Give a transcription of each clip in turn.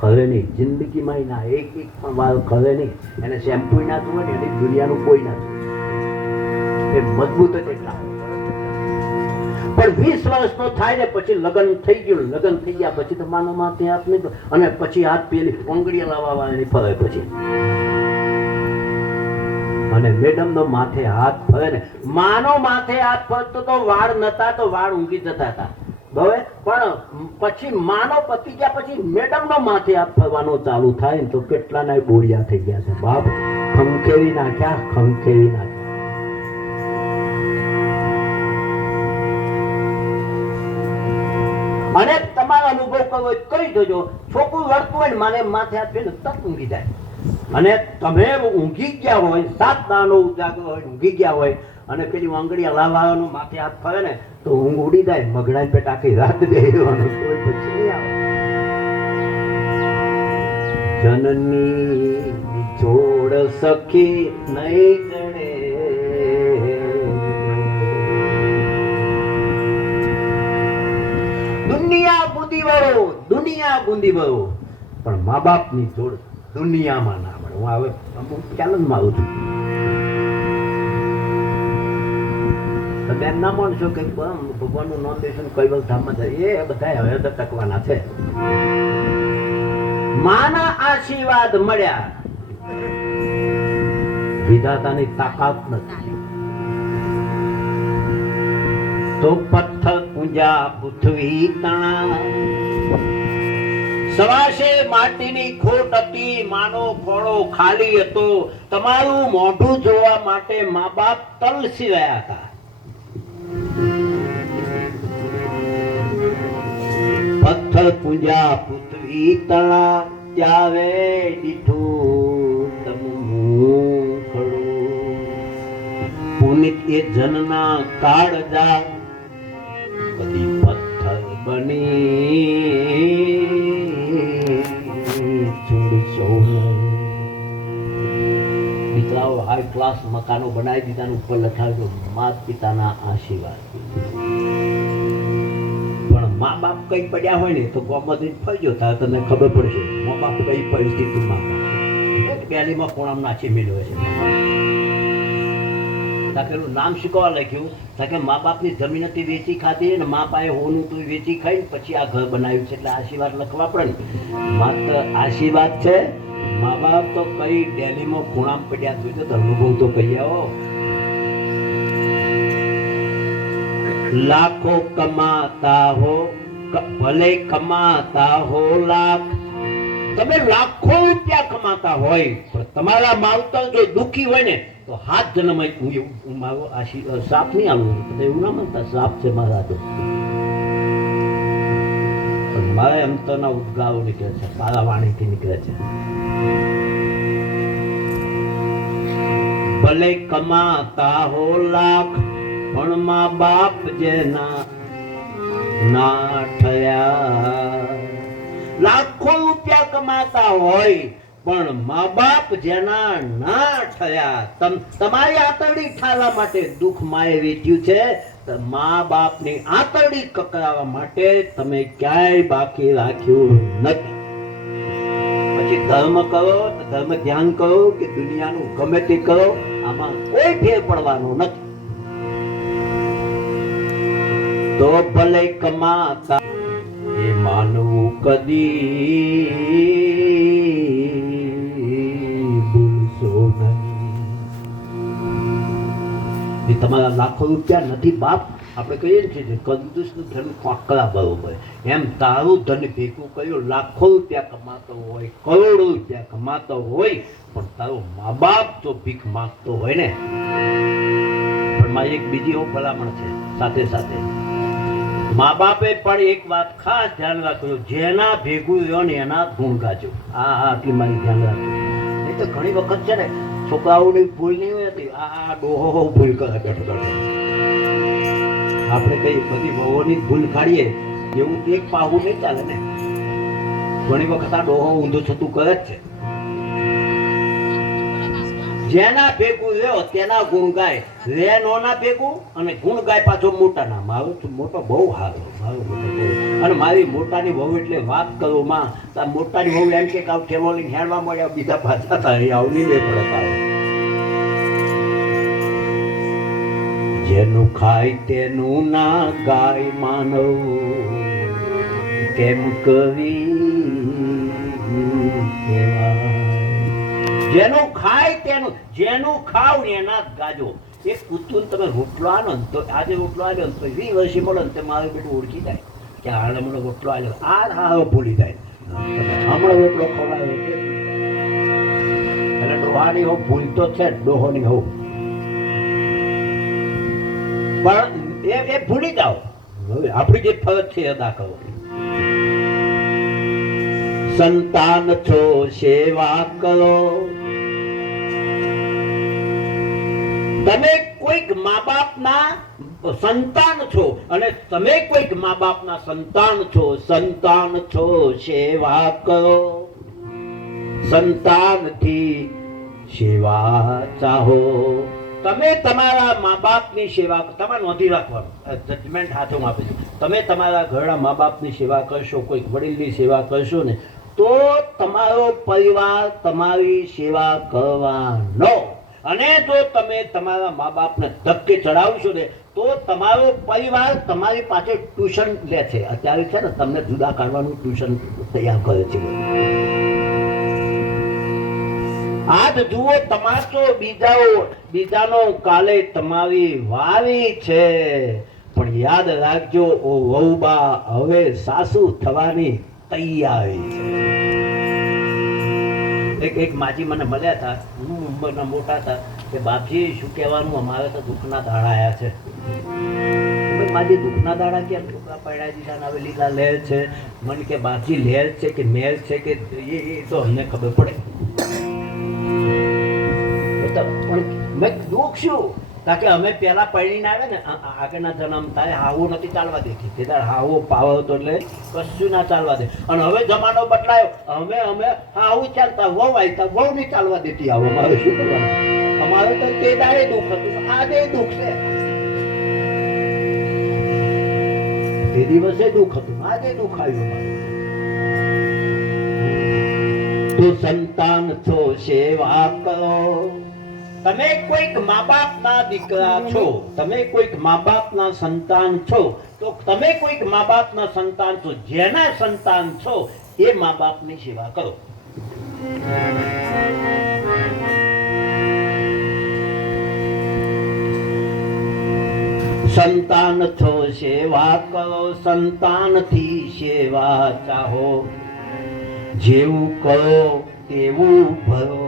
ખરે નહીં, જિંદગીમાં ના એક પણ વાળ ખરે નહીં. એને શેમ્પુ ના જોવે ને એની દુનિયાનું કોઈ ના જોવે. એ મજબૂત જ એટલા. પણ 20 વર્ષનો થાય ને પછી લગ્ન થઈ ગયું. લગ્ન થઈ ગયા પછી તો માનો માથે હાથ નહીં, અને પછી હાથ પેલી ઓંગળીયા લાવવાની ફરે પછી. અને મેડમ નો માથે હાથ ફરે ને, માનો માથે હાથ ફરતો તો વાળ નતા તો વાળ ઊંઘી જતા હતા. હવે પણ પછી માનો પતી ગયા પછી મેડમ નો માથે હાથ ફરવાનો ચાલુ થાય ને તો કેટલાના બોળિયા થઈ ગયા છે બાપ. ખંખેરી નાખ્યા, ખંખેરી નાખ્યા. અને તમારો અનુભવ કરવો કરી જોજો. છોકરું વળતું હોય ને માને માથે હાથ ફેરને તક ઊંઘી જાય. અને તમે ઊંઘી ગયા હોય, 7 દાનો ઉજાગરો હોય, ઊંઘી ગયા હોય અને પેલી આંગળીયા લાવવાનો માથે હાથ ફરે ને તો ઊંઘ ઉડી જાય. મગડાઈ પેટ આખી રાત દેવાનું કોઈ પછી નહીં આવે. જનની જોડ સખી નહીં ગણે, દુનિયા બુંદી વળો, દુનિયા બુંદી વળો, પણ મા બાપ ની જોડ દુનિયામાં ના મળે. હું હવે અમુક ચેલેન્જ માં આવું છું. એમ ના માનશો કે ભગવાનનું નામ લેશું કૈવલ ધામમાં જાય. એ બધા હવે તો ટકવાના છે. માના આશીર્વાદ મળ્યા, વિધાતાની તાકાત નથી. તો પથ્થર પૂંજા પૃથ્વી તણા, સવાશે માટીની ખોટ હતી, માનો ખોળો ખાલી હતો. તમારું મોઢું જોવા માટે મા બાપ તલસી રહ્યા હતા. પથ્થર પૂંજા પૃથ્વી તણા, ત્યારે દીઠું તમું ખડું. પુનિત એ જનના કાળજા, કદી પથ્થર બની છોડશો. દીકરાઓ હાઈ ક્લાસ મકાનો બનાવી દીધા, ઉપર લખાવ્યું માતા પિતાના આશીર્વાદ. મા બાપ કઈ પડ્યા હોય ને તો ગોમાંથી ફરજો થાય તને ખબર પડશે મા બાપ કઈ પરિસ્થિતિમાં. પહેલીમાં ખૂણામાં નાચી મેળવે છે. તાકેલું નામ શીખવા લખ્યું તાકે મા બાપની જમીન હતી વેચી ખાધી ને મા પાસે હોનું તું વેચી ખાઈ પછી આ ઘર બનાવ્યું છે. એટલે આશીર્વાદ લખવા પડે ને. માત્ર આશીર્વાદ છે. મા બાપ તો કઈ ડેલીમાં ખૂણામાં પડ્યા જોઈ તો અનુભવ તો કહી આવો. લાખો કમાતા હો, ભલે કમાતા હો લાખ. તમે લાખો રૂપિયા કમાતા હોય પણ તમારા માવતર જો દુખી હોય ને તો 7 જન્મ હું મારો આશીર્વાદ સાપ નહીં આવું. એવું ના માનતા સાપ છે મારા તો. પણ મારા અંતરના ઉદ્ગારો નીકળે છે, પારા વાણીથી નીકળે છે. ભલે કમાતા હો લાખ, પણ મા બાપ જેના ના થયા. લાખો રૂપિયા કમાતા હોય પણ મા બાપ જેના ના થયા. તમારી આંતરડી ઠાલવા માટે દુઃખ માએ વેચ્યું છે. મા બાપની આંતરડી કકરાવવા માટે તમે ક્યાંય બાકી રાખ્યું નથી. પછી ધર્મ કરો, ધર્મ ધ્યાન કરો કે દુનિયાનું ગમે તે કરો, આમાં કોઈ ફેર પડવાનો નથી. તો ભલે કમાતા એ માનવું કદી ભૂલશો નહીં. તમારા લાખો રૂપિયા નથી બાપ. આપણે કહીએ ને કંજૂસનું ધન ફાકરા બરોબર. એમ તારું ધન ભેગું કર્યું, લાખો રૂપિયા કમાતો હોય, કરોડો રૂપિયા કમાતો હોય પણ તારો મા બાપ જો ભીખ માંગતો હોય ને. પણ મારી એક બીજી એવું ભલામણ છે સાથે સાથે. મા બાપે પણ એક વાત ખાસ ધ્યાન રાખજો, જેના ભેગું રહ્યો ને એના ગુણ ગાજો. આટલી મારી ધ્યાન રાખજો. નહીં તો ઘણી વખત છે ને છોકરાઓની ભૂલ નહીં હોય હતી, આ ડોહો ભૂલ કરે બેઠો બેઠો. આપણે કઈ બધી વહુઓની ભૂલ કાઢીએ એવું તો એક પાહું નહીં ચાલે ને. ઘણી વખત આ ડોહો ઊંધું છતું કરે જ છે. જેના ભેગું રહ્યો તેના ગુણ ગાય, રે નોના ભેગું અને ગુણ ગાય પાછો મોટાના. મારો મોટો બહુ સારો, મારો મોટો બહુ. અને મારી મોટાની વહુ એટલે વાત કરું માં, મોટાની વહુ એમ કે આવ ઠેલો લઈને હેડવા મળ્યા, બીજા પાછા તારી આવડી નહીં પડતા. જેનું ખાય તેનું ના ગાય માનવ, કેમ કરી કહેવાય. જેનું ખાય તેનું, જેનું ખાવ ને એના જ ગાજો. એક કૂતરું તમે રોટલો આલો ને તો આજે રોટલો આવ્યો ને તો 20 વર્ષે મળે ને તે મારું બેટું ઓળખી જાય કે હાલે મને રોટલો આવ્યો, આ હારો ભૂલી જાય. હમણાં રોટલો ખવડાવ્યો એટલે ડોહાની હો ભૂલ તો છે જ, ડોહોની હો, પણ એ ભૂલી જાઓ. હવે આપણી જે ફરજ છે અદા કરો. સંતાન છો સેવા કરો. તમે કોઈક મા બાપના સંતાન છો અને તમે કોઈક મા બાપના સંતાન છો. સંતાન છો સેવા કરો. સંતાનથી સેવા ચાહો. તમે તમારા મા બાપની સેવા, તમારે નોંધી રાખવાનું, જજમેન્ટ હાથોમાં આપીશું. તમે તમારા ઘરના મા બાપની સેવા કરશો, કોઈક વડીલની સેવા કરશો ને તો તમારો પરિવાર તમારી સેવા કરવાનો. અને જો તમે તમારા મા બાપને ધક્કે ચડાવશો ને તો તમારો પરિવાર તમારી પાસે ટ્યુશન લે છે. અત્યારે છે ને તમને જુદા કાઢવાનું ટ્યુશન તૈયાર કરે છે. આજ જુઓ તમાશો બીજાનો કાલે તમારી વારી છે. પણ યાદ રાખજો ઓ વહુબા, હવે સાસુ થવાની તૈયારી છે. એક માજી મને મળ્યા હતા, હું ઉંમરના મોટા હતા, કે બાપજી શું કહેવાનું, અમારે તો દુઃખના દાડા આવ્યા છે. માજી દુઃખના દાડા કેમ? છોકરા પૈડા દીધા હવે લીલા લહેર છે. મને કે બાપજી લહેર છે કે મેલ છે કે એ તો અમને ખબર પડે. પણ મેં દુઃખ શું? કારણ કે અમે પેલા પૈણીને આવ્યા ને આગળના જન્મ તારે હાવો નથી ચાલવા દેતી, તે તારે હાવો પાવર હતો એટલે કશું ના ચાલવા દે. અને હવે જમાનો બદલાયો, અમે હાવું ચાલતા, વહુ આવતા, વહુ નહીં ચાલવા દેતી. આવો મારે શું કરવાનું? અમારે તો તે દાડે દુઃખ હતું, આજે દુઃખ છે. તે દિવસે દુઃખ હતું, આજે દુઃખ આવ્યું. તો સંતાન છો સેવા કરો. તમે કોઈક મા બાપના દીકરા છો, તમે કોઈક મા બાપના સંતાન છો, તો તમે કોઈક મા બાપના સંતાન છો. જેના સંતાન છો એ મા બાપની સેવા કરો. સંતાન છો સેવા કરો. સંતાનથી સેવા ચાહો. જેવું કરો તેવું ભરો.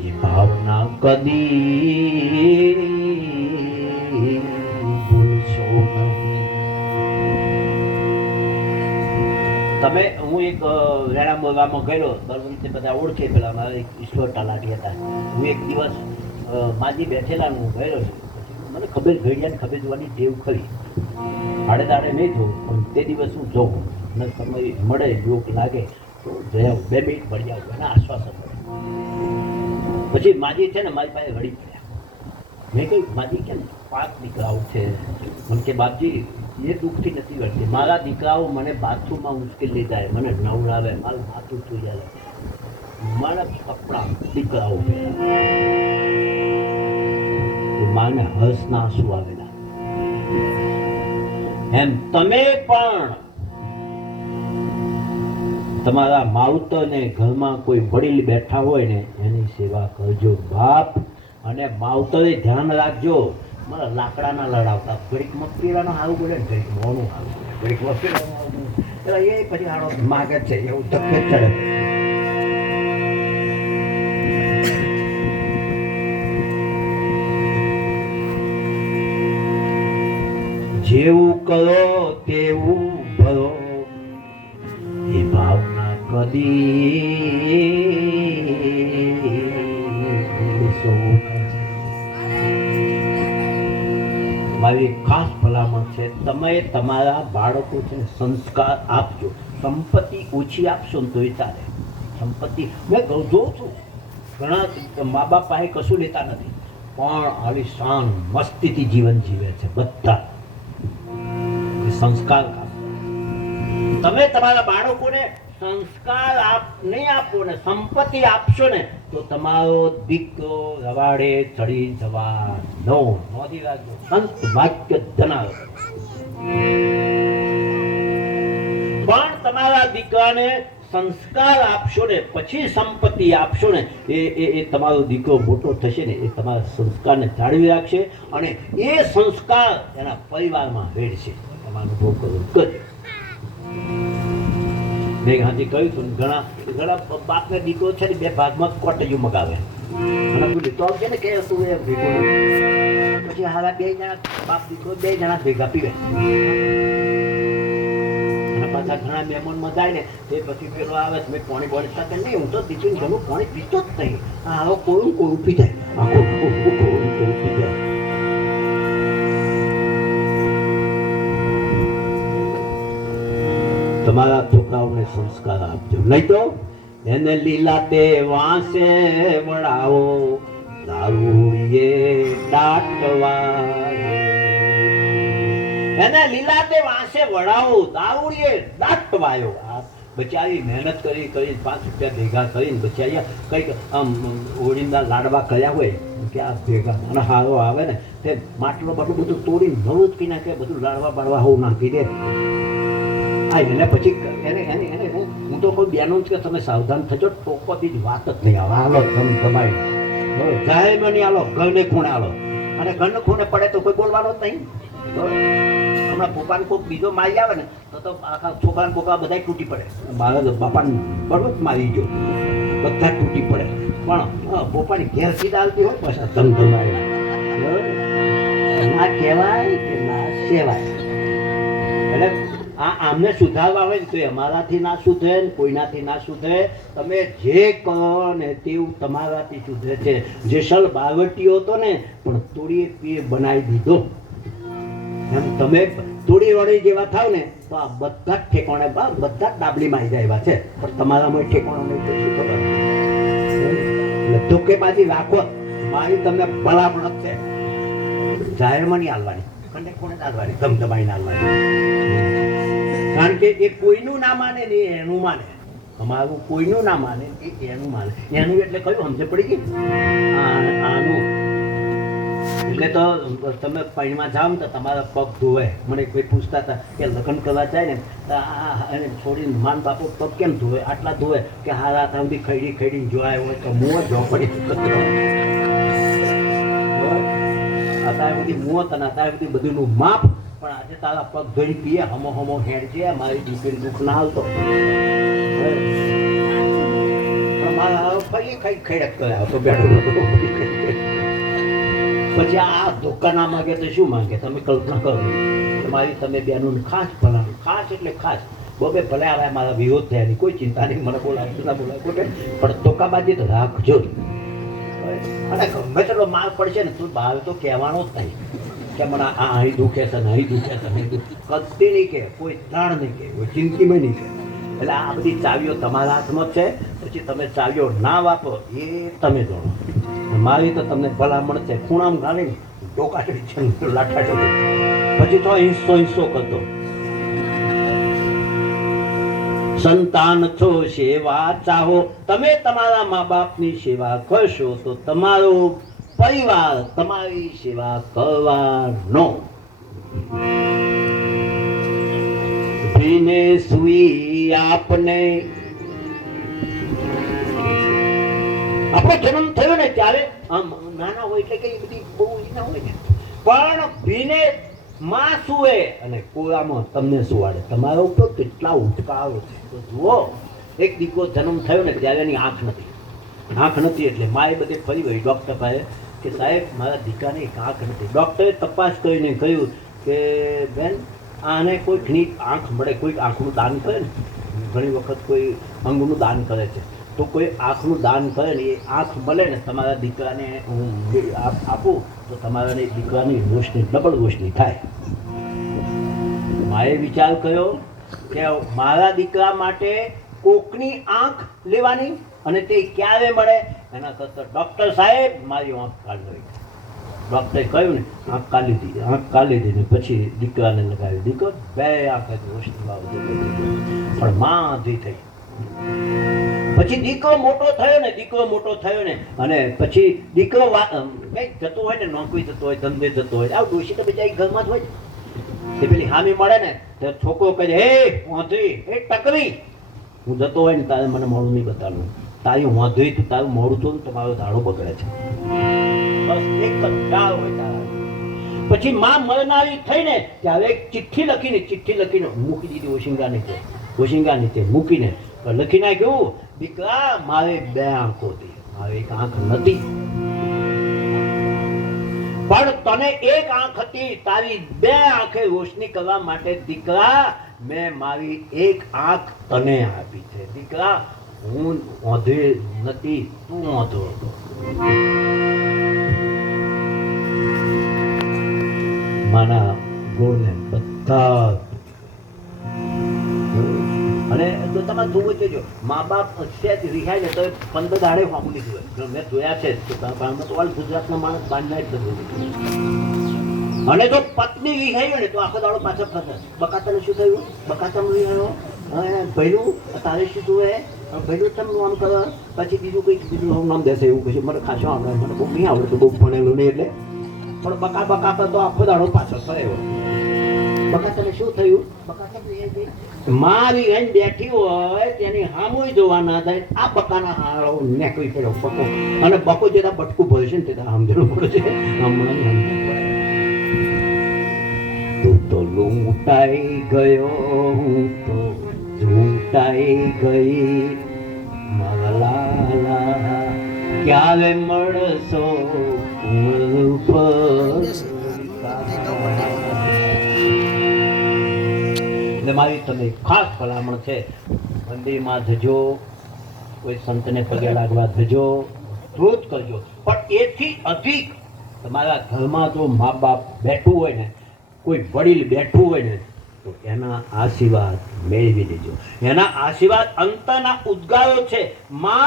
એ ભાવના કદી ભૂલશો નહીં. તમે હું એક રેણામો ગામમાં ગયેલો, બરોબર, બધા ઓળખે. પેલા મારા એક ઈશ્વર તલાટી હતા. હું એક દિવસ માજી બેઠેલા હું ગયેલો છું. મને ખબર ઘડિયાને ખબર જોવાની ટેવ ખરી, આડે દાડે નહીં જોઉં, પણ તે દિવસ હું જોઉં અને સમય મળે યોગ લાગે તો જયા 2 મિનિટ ભરી આવું અને આશ્વાસન મળે. પછી માજી છે ને મારી પાસે વળી ગયા. મેં કહ્યું માજી કેમ 5 દીકરાઓ છે? મને કે બાપજી એ દુઃખથી નથી વળતી. મારા દીકરાઓ મને બાથરૂમમાં મુશ્કેલી જાય, મને નવડાવે, મારું માથું સુઈ જાય, મારા કપડા દીકરાઓ માને હસના આંસુ આવેલા. એમ તમે પણ તમારા માવતરને ઘરમાં કોઈ વડીલ બેઠા હોય ને એની સેવા કરજો બાપ. અને માવતરે ધ્યાન રાખજો, મારા લાકડા ના લડાવતા. ઘડીક મકીરાનો સારું બોલે ને ઘડીક મોનું સારું બોલે, ઘડીક મકીરાનો એટલે એ પછી હાડો માગે છે એવું ધક્કે ચડે. જેવું કરો તેવું ભરો. એ ભાવના કદી મારી ખાસ ભલામણ છે, તમે તમારા બાળકો છે સંસ્કાર આપજો. સંપત્તિ ઓછી આપશો ને તો ચાલે. સંપત્તિ મેં જોઉં છું ઘણા મા બાપ પાસે કશું લેતા નથી, પણ આવી શાન મસ્તીથી જીવન જીવે છે બધા. સંસ્કાર તમે તમારા બાળકોને સંસ્કાર નહીં આપો ને સંપત્તિ આપશો ને તો તમારો દીકરો રવાડે ચડી જવાનો. નોંધી રાખજો, સંત વાક્ય જણાવે. પણ તમારા દીકરાને સંસ્કાર આપશો ને પછી સંપત્તિ આપશો ને એ તમારો દીકરો મોટો થશે ને એ તમારા સંસ્કારને જાળવી રાખશે અને એ સંસ્કાર એના પરિવારમાં વેડશે. તમારું અનુભવ કરવો જ. મેં હાજી કહ્યું હતું, ઘણા બાપને દીકરો છે ને બે ભાગમાં કોટૈયું મગાવે અને તું લીધો આવશે ને કે તું એ ભેગો પછી હારા બે જણા બાપ દીકરો બે જણા ભેગા પીવે. પાછા ઘણા મહેમાનમાં જાય ને તે પછી પેલો આવે મેં પાણી બોણી સાથે નહીં, હું તો દીકરી ઘણું પાણી પીતો જ નહીં. આવો કોરું કોરું પી જાય, આખું કોરું પી જાય. તમારા છોકરાઓને સંસ્કાર આપજો, નહીં તો એને લીલા તે વાંસે વળાવો, દારૂડીએ દાટવા. એને લીલા તે વાંસે વળાવો, દારૂડીએ દાટવાયો. આ બચારી મહેનત કરી 5 રૂપિયા ભેગા કરીને બચારી કંઈક આમ ઓળીના લાડવા કર્યા હોય કે આ ભેગા અને હારો આવે ને તે માટલો બાટલું બધું તોડી નવું જ પી નાખે, બધું લાડવા બાડવા હોવું નાખી દે. એને પછી એને હું તો કોઈ બેનો જ કે તમે સાવધાન થજો, ટોકોથી જ વાત જ નહીં આવે. હાલો તમારી જાહેરમાં નહીં, હાલો ઘરને ખૂણે હાલો, અને ઘરને ખૂણે પડે તો કોઈ બોલવાનો જ નહીં. હમણાં પોપાને કોઈક બીજો મારી આવે ને તો આખા છોકરાને પોકા બધા તૂટી પડે. મારા બાપાને બરોબર મારી ગયો, બધા તૂટી પડે. પણ પોપાની ઘેર સીધા આવતી હોય પાછા ધમધમાય. ના કહેવાય કે ના સેવાય. એટલે આમને સુધારવા હોય ને તો અમારાથી ના સુધરે ને કોઈનાથી ના સુધરે. તમે જે કરો ને તેવું તમારાથી સુધરે છે. જેસલ બાવટીયો હતો ને પણ તોડીએ પીએ બનાવી દીધો. એમ તમે તોડી વળી જેવા થાવ ને તો આ બધા જ ઠેકોણે બધા જ ડાબલીમાં આવી જાય એવા છે, પણ તમારામાં ઠેકોણો નહીં તો શું ખબર. એટલે ધોકેબાજી રાખો, મારી તમને ભલામણ છે. જાહેરમાં નહીં હાલવાની, કંડે કોણે હાલવાની, ધમધમાઈને હાલવાની. કારણ કે એ કોઈનું ના માને ને એનું માને. અમારું કોઈનું ના માને એ એનું માને. એનું એટલે કયું સમજે પડી ગઈ આનું. એટલે તો તમે પૈણમાં જાઓ ને તો તમારા પગ ધોવે. મને કોઈ પૂછતા હતા કે લગ્ન કરવા જાય ને તો એને છોડીને માન બાપુ પગ કેમ ધોવે, આટલા ધોવે કે હારા ત્યાં બધી ખૈડી ખૈડીને જોવાય હોય તો મું જ પડી અત્યારે બધી મુહત અને અત્યારે બધી બધુંનું માપ. પણ આજે તારા પગ ધોઈ પીએ હમો હમો હેડ છે મારી દીકરી દુઃખ ના હાલતો. મારા ફરી કઈ ખેડક કર્યા તો બેઠો પછી આ ધોકા ના માગે તો શું માગે? તમે કલ્પના કરો. તમારી તમે બેનું ખાસ ભલાનું, ખાસ એટલે ખાસ. બબે ભલે આવે મારા વિરોધ થયા નહીં, કોઈ ચિંતા નહીં, મને બોલાવે ના બોલાવે કોઈ, પણ ધોકાબાજી તો રાખજો. અને ગમે તેટલો માર પડશે ને તું બહાર તો કહેવાનો જ નહીં કે મને અહીં દુખે છે નહીં દુખે છે નહીં દુખે, કદી નહીં કે, કોઈ ત્રણ નહીં કે, કોઈ ચિંતીમાં નહીં કે. એટલે આ બધી ચાવીઓ તમારા હાથમાં જ છે. પછી તમે ચાવીઓ ના વાપરો એ તમે જાણો. મારી તો તમને ભલામણ છે, ખૂણામાં ગાળીને ટોકા ચડી છે લાઠા ચડી, પછી તો હિસ્સો હિસ્સો કરતો. સંતાન છો સેવા ચાહો. તમે તમારા મા બાપની સેવા કરશો તો તમારો પરિવાર તમારી સેવા કરવાનો. ભીને સુઈ આપને આપણો જન્મ થયો ને ત્યારે આમ નાના હોય એટલે કઈ બધી બહુ ના હોય ને, પણ ભીને માં સુવે અને કોરામાં તમને સુવાડે. તમારા ઉપર કેટલા ઉઠકારો છે તો જુઓ. એક દીકરો જન્મ થયો ને ત્યારે એની આંખ નથી એટલે માએ બધે ફરી ગઈ ડૉક્ટર પાસે કે સાહેબ મારા દીકરાને એક આંખ નથી. ડૉક્ટરે તપાસ કરીને કહ્યું કે બેન આને કોઈકની આંખ મળે, કોઈક આંખનું દાન કરે ને, ઘણી વખત કોઈ અંગનું દાન કરે છે તો કોઈ આંખનું દાન કરે ને એ આંખ મળે ને તમારા દીકરાને હું આપું તો તમારા દીકરાની રોશની ડબલ રોશની થાય. માએ વિચાર કર્યો કે મારા દીકરા માટે કોકની આંખ લેવાની અને તે ક્યારે મળે એના કરતાં ડૉક્ટર સાહેબ મારી આંખ કાઢી. ડૉક્ટરે કહ્યું ને આંખ કાઢી દીધી, આંખ કાઢી દીધી. પછી દીકરાને લગાવી. દીકરો બે આંખે રોશની વાળો પણ માં આંધી થઈ. પછી દીકરો મોટો થયો ને અને પછી દીકરો કંઈક જતો હોય ને, નોકરી જતો હોય, ધંધે જતો હોય, આવું ડોશી તો બિચારી ઘરમાં જ હોય. તે પેલી હામી મળે ને તો છોકરો કહે, હે વાંધરી, હે ટકરી, હું જતો હોય ને તારે મને મોડું નહીં બતાવવું. તારી વાંધરી તું તારું મોડું થયું ને તમારો દાડો બગડે છે. બસ એક જ ડાળ હોય તારા. પછી માં મરનારી થઈને ત્યારે એક ચિઠ્ઠી લખીને મૂકી દીધી ઓશિંગા નીચે મૂકીને લખી નાખ્યું, દીકરા મારે બે આંખો હતી, મારે એક આંખ નથી, પણ તને એક આંખ હતી, તારી બે આંખે રોશની કરવા માટે દીકરા મેં મારી એક આંખ તને આપી છે. દીકરા હું વાંધો નથી, તું વાંધો હતો. માના ગુણને બધા અને તમારે જોવું જોજો, મા બાપ સેજ રિહાય ને તો 15 દાડે સામું નીકળે. મેં જોયા છે ગુજરાતના માણસ બાંધના જ બધું. અને જો પત્ની રિહાઈ હોય ને તો આખો દાડો પાછળ ફસે. બકાતાને શું થયું, બકાતામાં રિહાયો, ભૈલું તારે શું જોવે, ભૈલું તમને આમ કરો, પછી બીજું બીજું નામ દેશે એવું કશું. મને ખાસો આવડે, મને બહુ નહીં આવડતું, બહુ ભણેલું નહીં એટલે. પણ બકા તો આખો દાડો પાછળ ફર્યો. બકાતાને શું થયું, મારી અહીં બેઠી હોય તેની હામુય જોવા ના થાય. આ બકાના હારો નેકળી પડ્યો બકો, અને બકો જેતા બટકું ભરશે ને તેતા સમજણું પડશે. તું તો લૂંટાઈ ગયો, હું તો ઝૂંટાઈ ગઈ, મારા લાલા ક્યારે મળશો એટલે મારી તમે ખાસ ભલામણ છે, મંદિરમાં જજો, કોઈ સંતને પગે લાગવા જજો, રોજ કરજો. પણ એથી અધિક તમારા ઘરમાં જો મા બાપ બેઠું હોય ને, કોઈ વડીલ બેઠું હોય ને, તો એના આશીર્વાદ મેળવી લેજો. એના આશીર્વાદ અંતના ઉદ્ગારો છે. મા